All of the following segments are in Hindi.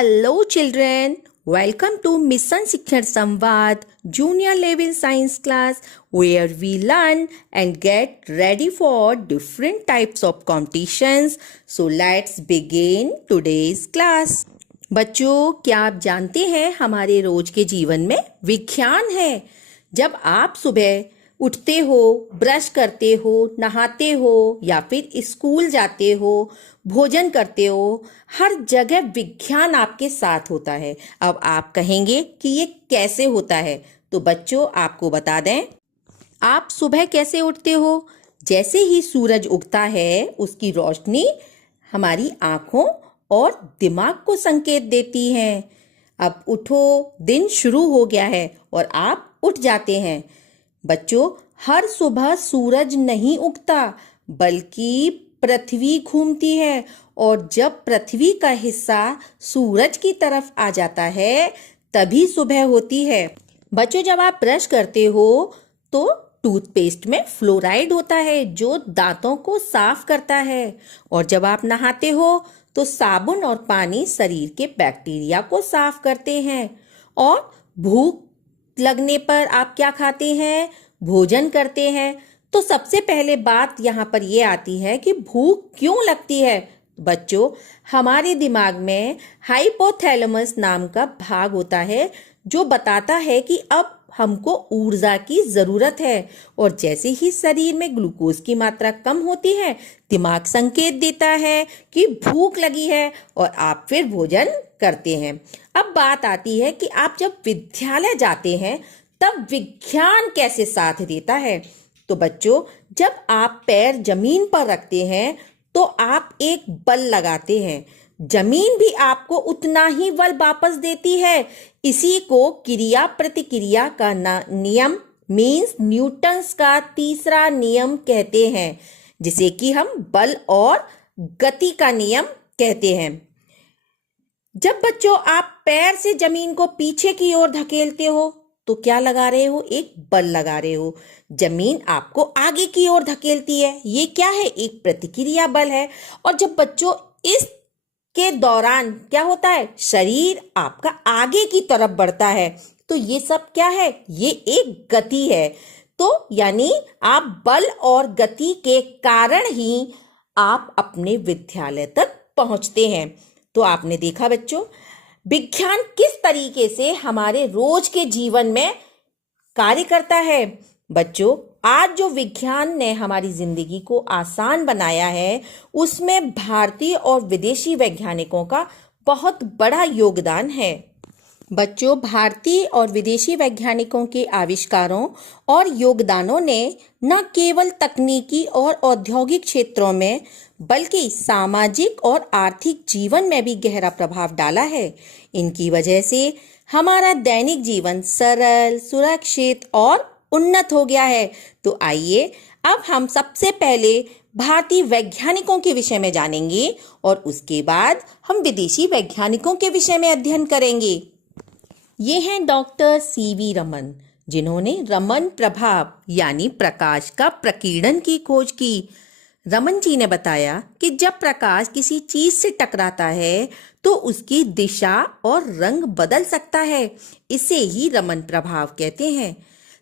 Hello children, welcome to Mission Shikshan Samvad Junior Level Science class where we learn and get ready for different types of competitions. So let's begin today's class. बच्चों, क्या आप जानते हैं हमारे रोज के जीवन में विज्ञान है। जब आप सुबह उठते हो, ब्रश करते हो, नहाते हो या फिर स्कूल जाते हो, भोजन करते हो, हर जगह विज्ञान आपके साथ होता है। अब आप कहेंगे कि ये कैसे होता है, तो बच्चों आपको बता दें, आप सुबह कैसे उठते हो। जैसे ही सूरज उगता है उसकी रोशनी हमारी आंखों और दिमाग को संकेत देती है। अब उठो, दिन शुरू हो गया है और आप उठ जाते हैं। बच्चों, हर सुबह सूरज नहीं उगता बल्कि पृथ्वी घूमती है, और जब पृथ्वी का हिस्सा सूरज की तरफ आ जाता है तभी सुबह होती है। बच्चों, जब आप ब्रश करते हो तो टूथपेस्ट में फ्लोराइड होता है जो दांतों को साफ करता है, और जब आप नहाते हो तो साबुन और पानी शरीर के बैक्टीरिया को साफ करते हैं। और भूख लगने पर आप क्या खाते हैं, भोजन करते हैं। तो सबसे पहले बात यहाँ पर ये आती है कि भूख क्यों लगती है। बच्चों, हमारे दिमाग में हाइपोथैलेमस नाम का भाग होता है जो बताता है कि अब हमको ऊर्जा की जरूरत है, और जैसे ही शरीर में ग्लूकोज की मात्रा कम होती है दिमाग संकेत देता है कि भूख लगी है और आप फिर भोजन करते हैं। अब बात आती है कि आप जब विद्यालय जाते हैं तब विज्ञान कैसे साथ देता है। तो बच्चों, जब आप पैर जमीन पर रखते हैं तो आप एक बल लगाते हैं, जमीन भी आपको उतना ही बल वापस देती है। इसी को क्रिया प्रतिक्रिया का नियम मीन्स न्यूटन्स का तीसरा नियम कहते हैं, जिसे कि हम बल और गति का नियम कहते हैं। जब बच्चों आप पैर से जमीन को पीछे की ओर धकेलते हो तो क्या लगा रहे हो, एक बल लगा रहे हो। जमीन आपको आगे की ओर धकेलती है, ये क्या है, एक प्रतिक्रिया बल है। और जब बच्चों इस के दौरान क्या होता है, शरीर आपका आगे की तरफ बढ़ता है, तो ये सब क्या है, ये एक गति है। तो यानी आप बल और गति के कारण ही आप अपने विद्यालय तक पहुंचते हैं। तो आपने देखा बच्चों, विज्ञान किस तरीके से हमारे रोज के जीवन में कार्य करता है। बच्चों, आज जो विज्ञान ने हमारी जिंदगी को आसान बनाया है उसमें भारतीय और विदेशी वैज्ञानिकों का बहुत बड़ा योगदान है। बच्चों, भारतीय और विदेशी वैज्ञानिकों के आविष्कारों और योगदानों ने न केवल तकनीकी और औद्योगिक क्षेत्रों में बल्कि सामाजिक और आर्थिक जीवन में भी गहरा प्रभाव डाला है। इनकी वजह से हमारा दैनिक जीवन सरल, सुरक्षित और उन्नत हो गया है। तो आइए अब हम सबसे पहले भारतीय वैज्ञानिकों के विषय में जानेंगे और उसके बाद हम विदेशी वैज्ञानिकों के विषय में अध्ययन करेंगे। ये हैं डॉक्टर सीवी रमन, जिन्होंने रमन प्रभाव यानी प्रकाश का प्रकीर्णन की खोज की। रमन जी ने बताया कि जब प्रकाश किसी चीज से टकराता है तो उसकी दिशा और रंग बदल सकता है, इसे ही रमन प्रभाव कहते हैं।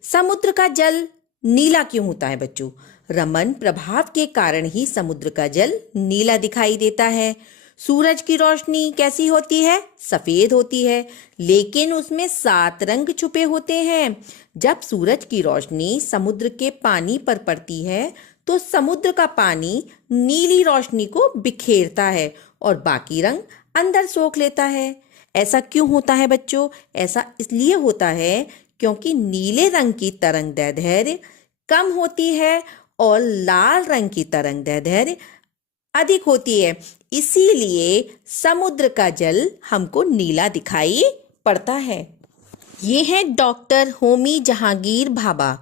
समुद्र का जल नीला क्यों होता है बच्चों? रमन प्रभाव के कारण ही समुद्र का जल नीला दिखाई देता है। सूरज की रोशनी कैसी होती है? सफेद होती है, लेकिन उसमें 7 रंग छुपे होते हैं। जब सूरज की रोशनी समुद्र के पानी पर पड़ती है तो समुद्र का पानी नीली रोशनी को बिखेरता है और बाकी रंग अंदर सोख लेता है। ऐसा क्यों होता है बच्चों? ऐसा इसलिए होता है क्योंकि नीले रंग की तरंगदैर्ध्य कम होती है और लाल रंग की तरंगदैर्ध्य अधिक होती है, इसीलिए समुद्र का जल हमको नीला दिखाई पड़ता है। ये है डॉक्टर होमी जहांगीर भाभा,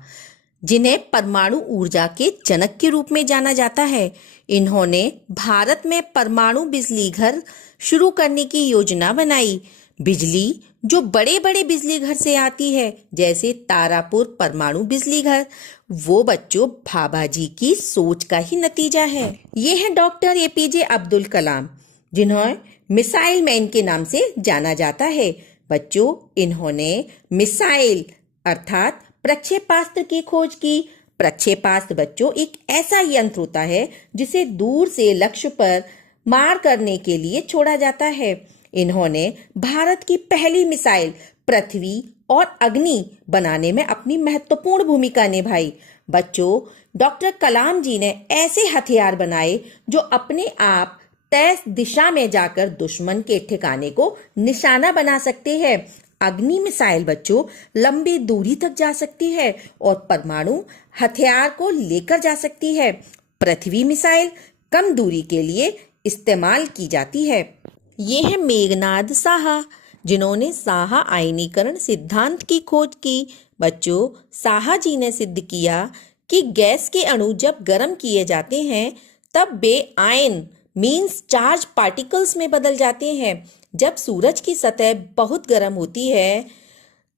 जिन्हें परमाणु ऊर्जा के जनक के रूप में जाना जाता है। इन्होंने भारत में परमाणु बिजली घर शुरू करने की योजना बनाई। बिजली जो बड़े बड़े बिजली घर से आती है, जैसे तारापुर परमाणु बिजली घर, वो बच्चों भाभा जी की सोच का ही नतीजा है। ये है डॉक्टर एपीजे अब्दुल कलाम, जिन्होंने मिसाइल मैन के नाम से जाना जाता है। बच्चों, इन्होंने मिसाइल अर्थात प्रक्षेपास्त्र की खोज की। प्रक्षेपास्त्र बच्चों एक ऐसा यंत्र होता है जिसे दूर से लक्ष्य पर मार करने के लिए छोड़ा जाता है। इन्होंने भारत की पहली मिसाइल पृथ्वी और अग्नि बनाने में अपनी महत्वपूर्ण भूमिका निभाई। बच्चों, डॉक्टर कलाम जी ने ऐसे हथियार बनाए जो अपने आप तय दिशा में जाकर दुश्मन के ठिकाने को निशाना बना सकते हैं। अग्नि मिसाइल बच्चों लंबी दूरी तक जा सकती है और परमाणु हथियार को लेकर जा सकती है। पृथ्वी मिसाइल कम दूरी के लिए इस्तेमाल की जाती है। ये है मेघनाद साहा, जिन्होंने साहा आयनीकरण सिद्धांत की खोज की। बच्चों, साहा जी ने सिद्ध किया कि गैस के अणु जब गर्म किए जाते हैं तब वे आयन मीन्स चार्ज पार्टिकल्स में बदल जाते हैं। जब सूरज की सतह बहुत गर्म होती है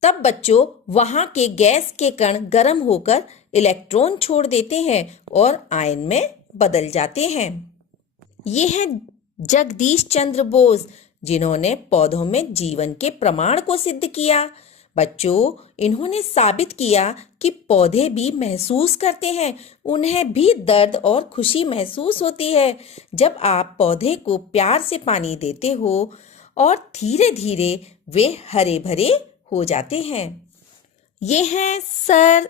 तब बच्चों वहां के गैस के कण गर्म होकर इलेक्ट्रॉन छोड़ देते हैं और आयन में बदल जाते हैं। ये है जगदीश चंद्र बोस, जिन्होंने पौधों में जीवन के प्रमाण को सिद्ध किया। बच्चों, इन्होंने साबित किया कि पौधे भी महसूस करते हैं, उन्हें भी दर्द और खुशी महसूस होती है। जब आप पौधे को प्यार से पानी देते हो और धीरे धीरे वे हरे भरे हो जाते हैं। ये हैं सर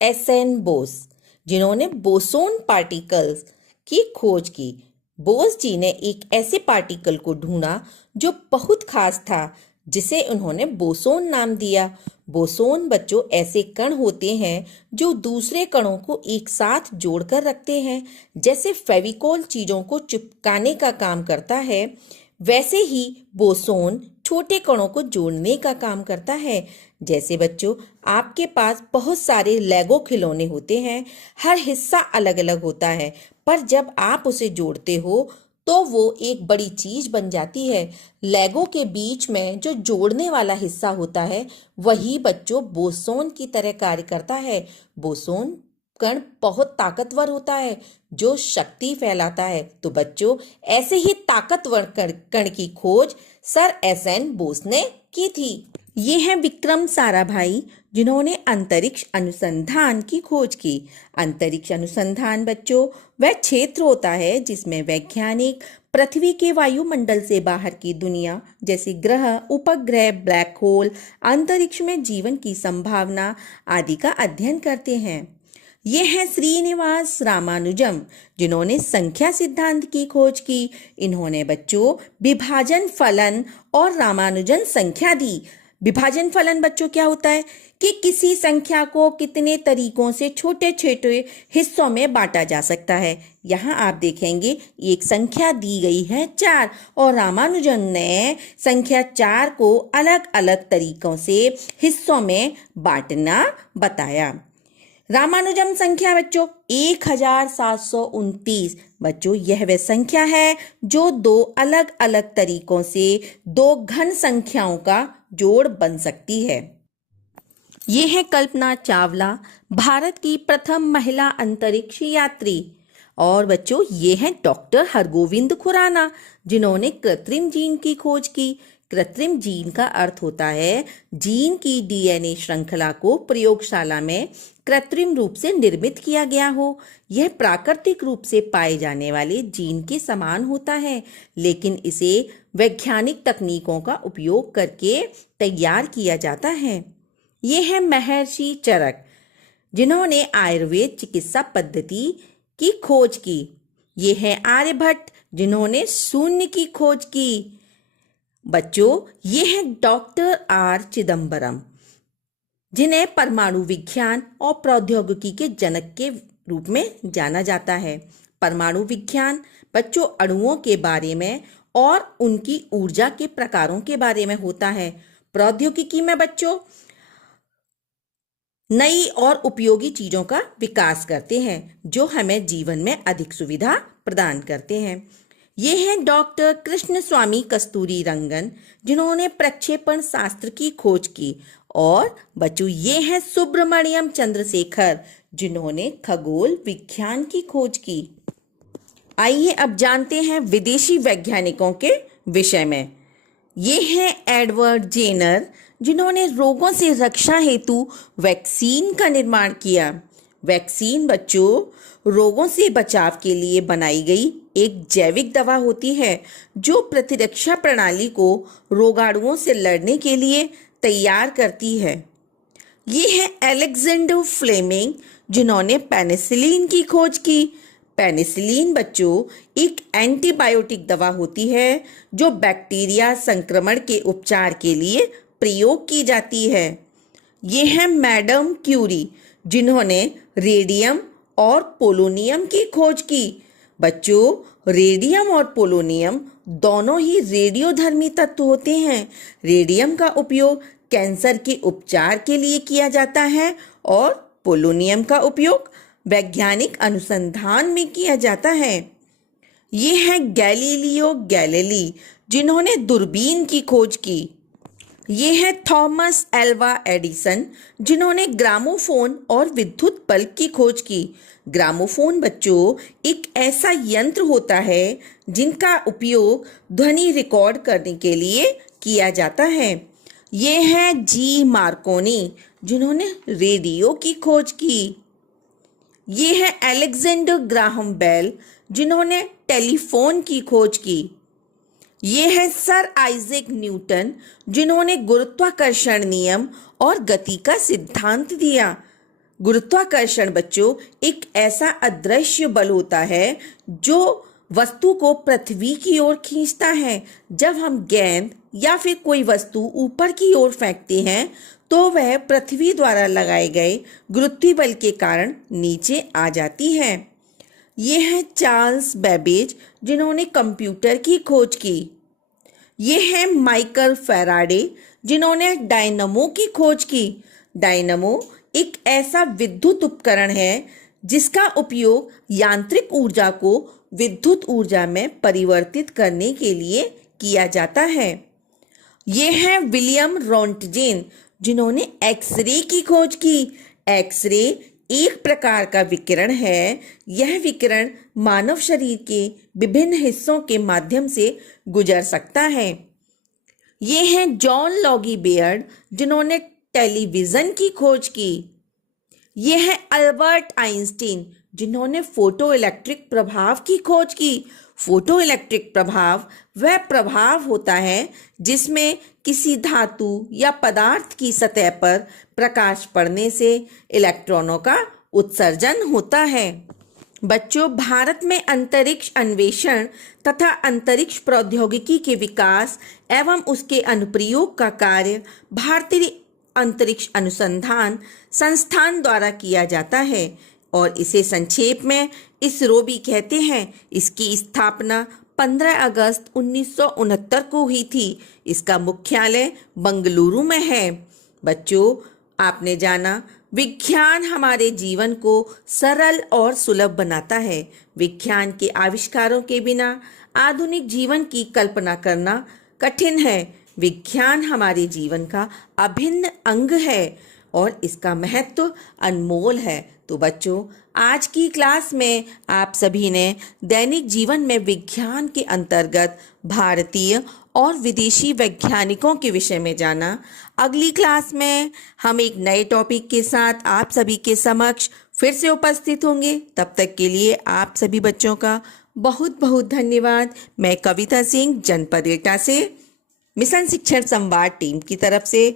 एस.एन. बोस, जिन्होंने बोसोन पार्टिकल्स की खोज की। बोस जी ने एक ऐसे पार्टिकल को ढूंढा जो बहुत खास था, जिसे उन्होंने बोसोन नाम दिया। बोसोन बच्चों ऐसे कण होते हैं जो दूसरे कणों को एक साथ जोड़कर रखते हैं। जैसे फेविकोल चीजों को चिपकाने का काम करता है, वैसे ही बोसोन छोटे कणों को जोड़ने का काम करता है। जैसे बच्चों आपके पास बहुत सारे लेगो खिलौने होते हैं, हर हिस्सा अलग अलग होता है, पर जब आप उसे जोड़ते हो तो वो एक बड़ी चीज बन जाती है। लेगो के बीच में जो जोड़ने वाला हिस्सा होता है वही बच्चों बोसोन की तरह कार्य करता है। बोसोन कण बहुत ताकतवर होता है जो शक्ति फैलाता है। तो बच्चों ऐसे ही ताकतवर कण की खोज सर एस.एन. बोस ने की थी। ये हैं विक्रम साराभाई, जिन्होंने अंतरिक्ष अनुसंधान की खोज की। अंतरिक्ष अनुसंधान बच्चों वह क्षेत्र होता है जिसमें वैज्ञानिक पृथ्वी के वायुमंडल से बाहर की दुनिया जैसे ग्रह, उपग्रह, ब्लैक होल, अंतरिक्ष में जीवन की संभावना आदि का अध्ययन करते हैं। ये हैं श्रीनिवास रामानुजम, जिन्होंने संख्या सिद्धांत की खोज की। इन्होंने बच्चों विभाजन फलन और रामानुजन संख्या दी। विभाजन फलन बच्चों क्या होता है कि किसी संख्या को कितने तरीकों से छोटे छोटे हिस्सों में बांटा जा सकता है। यहाँ आप देखेंगे एक संख्या दी गई है 4 और रामानुजन ने संख्या 4 को अलग अलग तरीकों से हिस्सों में बांटना बताया। रामानुजन संख्या बच्चों 1729। बच्चों यह वह संख्या है जो दो अलग अलग तरीकों से दो घन संख्याओं का जोड़ बन सकती है। ये है कल्पना चावला, भारत की प्रथम महिला अंतरिक्ष यात्री। और बच्चों ये हैं डॉक्टर हरगोविंद खुराना, जिन्होंने कृत्रिम जीन की खोज की। कृत्रिम जीन का अर्थ होता है जीन की डीएनए श्रृंखला को प्रयोगशाला में कृत्रिम रूप से निर्मित किया गया हो। यह प्राकृतिक रूप से पाए जाने वाले जीन के समान होता है, लेकिन इसे वैज्ञानिक तकनीकों का उपयोग करके तैयार किया जाता है। ये है महर्षि चरक, जिन्होंने आयुर्वेद चिकित्सा पद्धति की खोज की। ये है आर्यभट्ट, जिन्होंने शून्य की खोज की। बच्चों ये है डॉक्टर आर चिदम्बरम, जिन्हें परमाणु विज्ञान और प्रौद्योगिकी के जनक के रूप में जाना जाता है। परमाणु विज्ञान बच्चों अणुओं के बारे में और उनकी ऊर्जा के प्रकारों के बारे में होता है। प्रौद्योगिकी में बच्चों नई और उपयोगी चीजों का विकास करते हैं जो हमें जीवन में अधिक सुविधा प्रदान करते हैं। ये हैं डॉक्टर कृष्ण स्वामी कस्तूरी रंगन, जिन्होंने प्रक्षेपण शास्त्र की खोज की। और बच्चों ये हैं सुब्रमण्यम चंद्रशेखर, जिन्होंने खगोल विज्ञान की खोज की। आइए अब जानते हैं विदेशी वैज्ञानिकों के विषय में। ये हैं एडवर्ड जेनर, जिन्होंने रोगों से रक्षा हेतु वैक्सीन का निर्माण किया। वैक्सीन बच्चों रोगों से बचाव के लिए बनाई गई एक जैविक दवा होती है जो प्रतिरक्षा प्रणाली को रोगाणुओं से लड़ने के लिए तैयार करती है। ये है अलेक्जेंडर फ्लेमिंग, जिन्होंने पेनिसिलिन की खोज की। पेनिसिलिन बच्चों एक एंटीबायोटिक दवा होती है जो बैक्टीरिया संक्रमण के उपचार के लिए प्रयोग की जाती है। ये है मैडम क्यूरी, जिन्होंने रेडियम और पोलोनियम की खोज की। बच्चों रेडियम और पोलोनियम दोनों ही रेडियोधर्मी तत्व होते हैं। रेडियम का उपयोग कैंसर के उपचार के लिए किया जाता है और पोलोनियम का उपयोग वैज्ञानिक अनुसंधान में किया जाता है। ये है गैलीलियो गैलीली, जिन्होंने दूरबीन की खोज की। ये है थॉमस एल्वा एडिसन, जिन्होंने ग्रामोफोन और विद्युत बल्ब की खोज की। ग्रामोफोन बच्चों एक ऐसा यंत्र होता है जिनका उपयोग ध्वनि रिकॉर्ड करने के लिए किया जाता है। ये है जी मार्कोनी, जिन्होंने रेडियो की खोज की। ये है अलेक्जेंडर ग्राहम बेल, जिन्होंने टेलीफोन की खोज की। ये है सर आइजैक न्यूटन, जिन्होंने गुरुत्वाकर्षण नियम और गति का सिद्धांत दिया। गुरुत्वाकर्षण बच्चों एक ऐसा अदृश्य बल होता है जो वस्तु को पृथ्वी की ओर खींचता है। जब हम गेंद या फिर कोई वस्तु ऊपर की ओर फेंकते हैं तो वह पृथ्वी द्वारा लगाए गए गुरुत्वीय के कारण नीचे आ जाती है। ये है चार्ल्स बेबेज, जिन्होंने कंप्यूटर की खोज की। ये है माइकल फैराडे, जिन्होंने डायनमो की खोज की। डायनमो एक ऐसा विद्युत उपकरण है जिसका उपयोग यांत्रिक ऊर्जा को विद्युत ऊर्जा में परिवर्तित करने के लिए किया जाता है। ये है विलियम रोंटगेन, जिन्होंने एक्सरे की खोज की। एक्सरे एक प्रकार का विकिरण है। यह विकिरण मानव शरीर के विभिन्न हिस्सों के माध्यम से गुजर सकता है। ये हैं जॉन लॉगी बेयर्ड, जिन्होंने टेलीविज़न की खोज की। ये है अल्बर्ट आइंस्टीन, जिन्होंने फोटो इलेक्ट्रिक प्रभाव की खोज की। फोटो इलेक्ट्रिक प्रभाव वह प्रभाव होता है जिसमें किसी धातु या पदार्थ की सतह पर प्रकाश पड़ने से इलेक्ट्रॉनों का उत्सर्जन होता है। बच्चों भारत में अंतरिक्ष अन्वेषण तथा अंतरिक्ष प्रौद्योगिकी के विकास एवं उसके अनुप्रयोग का कार्य भारतीय अंतरिक्ष अनुसंधान संस्थान द्वारा किया जाता है और इसे संक्षेप में इसरो भी कहते हैं। इसकी स्थापना 15 अगस्त 1969 को हुई थी। इसका मुख्यालय बंगलुरु में है। बच्चों आपने जाना विज्ञान हमारे जीवन को सरल और सुलभ बनाता है। विज्ञान के आविष्कारों के बिना आधुनिक जीवन की कल्पना करना कठिन है। विज्ञान हमारे जीवन का अभिन्न अंग है और इसका महत्व अनमोल है। तो बच्चों आज की क्लास में आप सभी ने दैनिक जीवन में विज्ञान के अंतर्गत भारतीय और विदेशी वैज्ञानिकों के विषय में जाना। अगली क्लास में हम एक नए टॉपिक के साथ आप सभी के समक्ष फिर से उपस्थित होंगे। तब तक के लिए आप सभी बच्चों का बहुत बहुत धन्यवाद। मैं कविता सिंह जनपद एटा से मिशन शिक्षण संवाद टीम की तरफ से